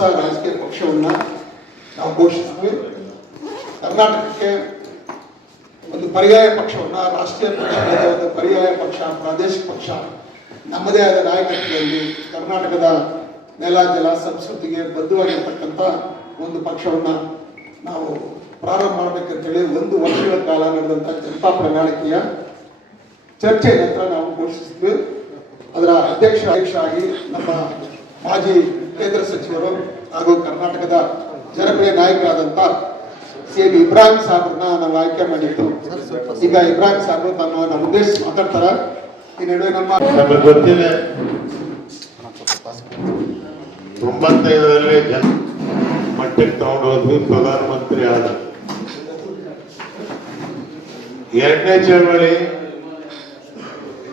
ರಾಜಕೀಯ ಪಕ್ಷವನ್ನ ನಾವು ಘೋಷಿಸಿದ್ವಿ. ಕರ್ನಾಟಕಕ್ಕೆ ಒಂದು ಪರ್ಯಾಯ ಪಕ್ಷವನ್ನ, ರಾಷ್ಟ್ರೀಯ ಪಕ್ಷದ ಒಂದು ಪರ್ಯಾಯ ಪಕ್ಷ, ಪ್ರಾದೇಶಿಕ ಪಕ್ಷ. ನಮ್ಮದೇ ಆದ ನಾಯಕತ್ವದಲ್ಲಿ ಕರ್ನಾಟಕದ ನೆಲ ಜಲ ಸಂಸ್ಕೃತಿಗೆ ಬದ್ಧವಾಗಿರ್ತಕ್ಕಂಥ ಒಂದು ಪಕ್ಷವನ್ನ ನಾವು ಪ್ರಾರಂಭ ಮಾಡಬೇಕಂತೇಳಿ ಒಂದು ವರ್ಷಗಳ ಕಾಲ ನಡೆದಂಥ ಜನತಾ ಪ್ರಣಾಳಿಕೆಯ ಚರ್ಚೆ ನಂತರ ನಾವು ಘೋಷಿಸಿದ್ವಿ. ಅದರ ಅಧ್ಯಕ್ಷ ಅಧ್ಯಕ್ಷ ಆಗಿ ನಮ್ಮ ಮಾಜಿ ಕೇಂದ್ರ ಸಚಿವರು ಹಾಗೂ ಕರ್ನಾಟಕದ ಜನಪ್ರಿಯ ನಾಯಕರಾದಂಥ ಸಿ ಎಂ ಇಬ್ರಾಹಿಂ ಸಾಹೇಬ್ರನ್ನ ನಾವು ಆಯ್ಕೆ ಮಾಡಿದ್ದು. ಈಗ ಇಬ್ರಾಹಿಂ ಸಾಹೇಬ್ ತಮ್ಮ ನಮ್ಮ ಉದ್ದೇಶ ಮಾತಾಡ್ತಾರ. ಈ ನಡುವೆ ನಮ್ಮ ಗೊತ್ತಿದೆ ತೊಂಬತ್ತೈದರಲ್ಲಿ ಜನ ಮಟ್ಟಕ್ಕೆ ತಗೊಂಡು ಹೋದ್ವಿ ಪ್ರಧಾನಮಂತ್ರಿ ಆದ. ಎರಡನೇ ಚಳವಳಿ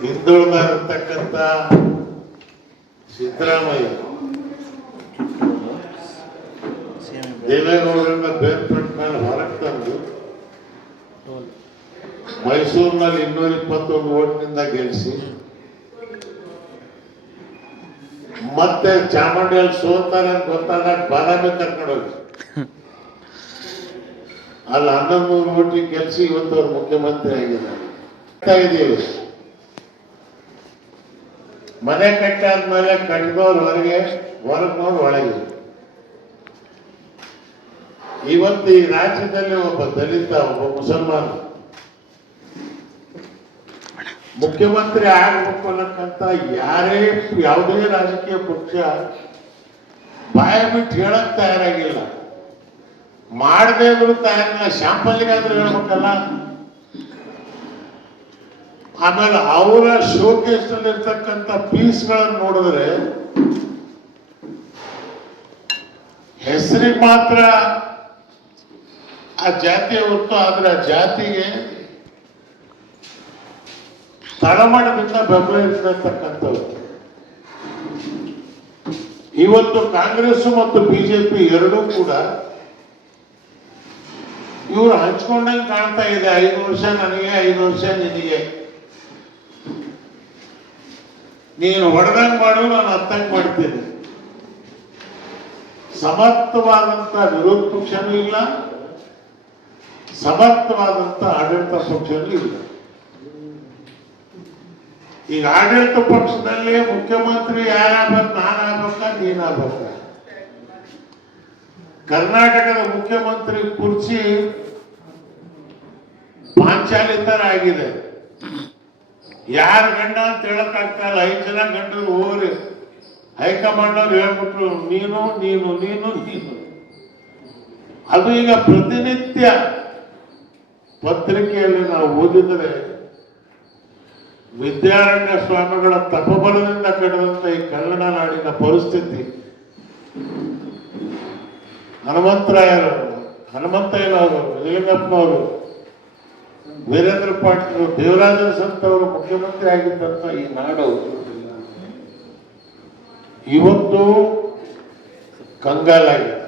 ಹಿಂದುಳಿದ ಸಿದ್ದರಾಮಯ್ಯ. ದೇವೇಗೌಡರನ್ನ ಬೇರ್ಪಟ್ಟ ಮೇಲೆ ಹೊರಗೆ ತಂದು ಮೈಸೂರಿನಲ್ಲಿ ಇನ್ನೂರ ಇಪ್ಪತ್ತೊಂದು ಓಟ್ನಿಂದ ಗೆಲ್ಲಿಸಿ ಮತ್ತೆ ಚಾಮುಂಡಿಯಲ್ಲಿ ಸೋತಾರೆ ಅಂತ ಗೊತ್ತಾದಾಗ ಬಾದಾಮಿ ಕರ್ಕೊಂಡು ಹೋಗಿ. ಅಲ್ಲಿ ಹನ್ನೊಂದು ನೂರು ಓಟಿ ಗೆಲ್ಸಿ ಇವತ್ತು ಅವ್ರು ಮುಖ್ಯಮಂತ್ರಿ ಆಗಿದ್ದಾರೆ. ಮನೆ ಕಟ್ಟಾದ್ಮೇಲೆ ಕಟ್ಟಿದವ್ರು ಹೊರಗೆ ಹೊರಗ್ನವ್ರು ಒಳಗೆ. ಇವತ್ತು ಈ ರಾಜ್ಯದಲ್ಲಿ ಒಬ್ಬ ದಲಿತ, ಒಬ್ಬ ಮುಸಲ್ಮಾನ. ಮುಖ್ಯಮಂತ್ರಿ ಆಗ್ಬೇಕು ಅನ್ನಕ್ಕಂತ ಯಾರೇ ಯಾವುದೇ ರಾಜಕೀಯ ಪಕ್ಷ ಬಾಯ ಬಿಟ್ಟು ಹೇಳಕ್ ತಯಾರಾಗಿಲ್ಲ. ಮಾಡದೆ ತಯಾರಿಲ್ಲ ಶಾಂಪಲ್ಗಾದ್ರೂ ಹೇಳ್ಬೇಕಲ್ಲ. ಆಮೇಲೆ ಅವರ ಶೋಕೇಸ್ ಇರ್ತಕ್ಕಂಥ ಪೀಸ್ಗಳನ್ನು ನೋಡಿದ್ರೆ ಹೆಸರಿಗೆ ಮಾತ್ರ ಆ ಜಾತಿಯ ಹೊರತು ಆದ್ರೆ ಆ ಜಾತಿಗೆ ತಳಮಟ್ಟದಿಂದ ಬೆಂಬಲ ಇರ್ತಕ್ಕಂಥವ್ರು. ಇವತ್ತು ಕಾಂಗ್ರೆಸ್ ಮತ್ತು ಬಿಜೆಪಿ ಎರಡೂ ಕೂಡ ಇವರು ಹಂಚ್ಕೊಂಡಂಗೆ ಕಾಣ್ತಾ ಇದೆ. ಐದು ವರ್ಷ ನನಗೆ, ಐದು ವರ್ಷ ನಿನಗೆ. ನೀನು ಹೊಡೆದಂಗ್ ಮಾಡು, ನಾನು ಹತ್ತಂಗ್ ಮಾಡ್ತೀನಿ. ಸಮರ್ಥವಾದಂತ ವಿರೋಧ ಪಕ್ಷನೂ ಇಲ್ಲ. ಸಮರ್ಥವಾದಂತ ಆಡಳಿತ ಪಕ್ಷದಲ್ಲಿ ಇಲ್ಲ. ಈಗ ಆಡಳಿತ ಪಕ್ಷದಲ್ಲಿ ಮುಖ್ಯಮಂತ್ರಿ ಯಾರಾಗ್ಬೇಕು ನಾನಾಗ ನೀನಾಗ ಕರ್ನಾಟಕದ ಮುಖ್ಯಮಂತ್ರಿ ಕುರ್ಚಿ ಪಾಂಚಾಲಿ ತರ ಆಗಿದೆ. ಯಾರ ಗಂಡ ಅಂತ ಹೇಳಕ್ಕಾಗ್ತಾ ಇಲ್ಲ. ಐದು ಜನ ಗಂಡರು ಹೋಗ್ರಿ. ಹೈಕಮಾಂಡ್ ಅವ್ರು ಹೇಳ್ಬಿಟ್ರು, ನೀನು ನೀನು ನೀನು ನೀನು. ಅದು ಈಗ ಪ್ರತಿನಿತ್ಯ ಪತ್ರಿಕೆಯಲ್ಲಿ ನಾವು ಓದಿದರೆ ವಿದ್ಯಾರಣ್ಯ ಸ್ವಾಮಿಗಳ ತಪಬಲದಿಂದ ಕಡಿದಂತ ಈ ಕನ್ನಡ ನಾಡಿನ ಪರಿಸ್ಥಿತಿ ಹನುಮಂತರಾಯರು ಹನುಮಂತಯ್ಯನವರು ನಿಲಿಂಗಪ್ಪನವರು ವೀರೇಂದ್ರ ಪಾಟೀಲ್ ದೇವರಾಜ ಸಂತ್ ಅವರು ಮುಖ್ಯಮಂತ್ರಿ ಆಗಿದ್ದಂತ ಈ ನಾಡು ಇವತ್ತು ಕಂಗಾಲಾಗಿದೆ.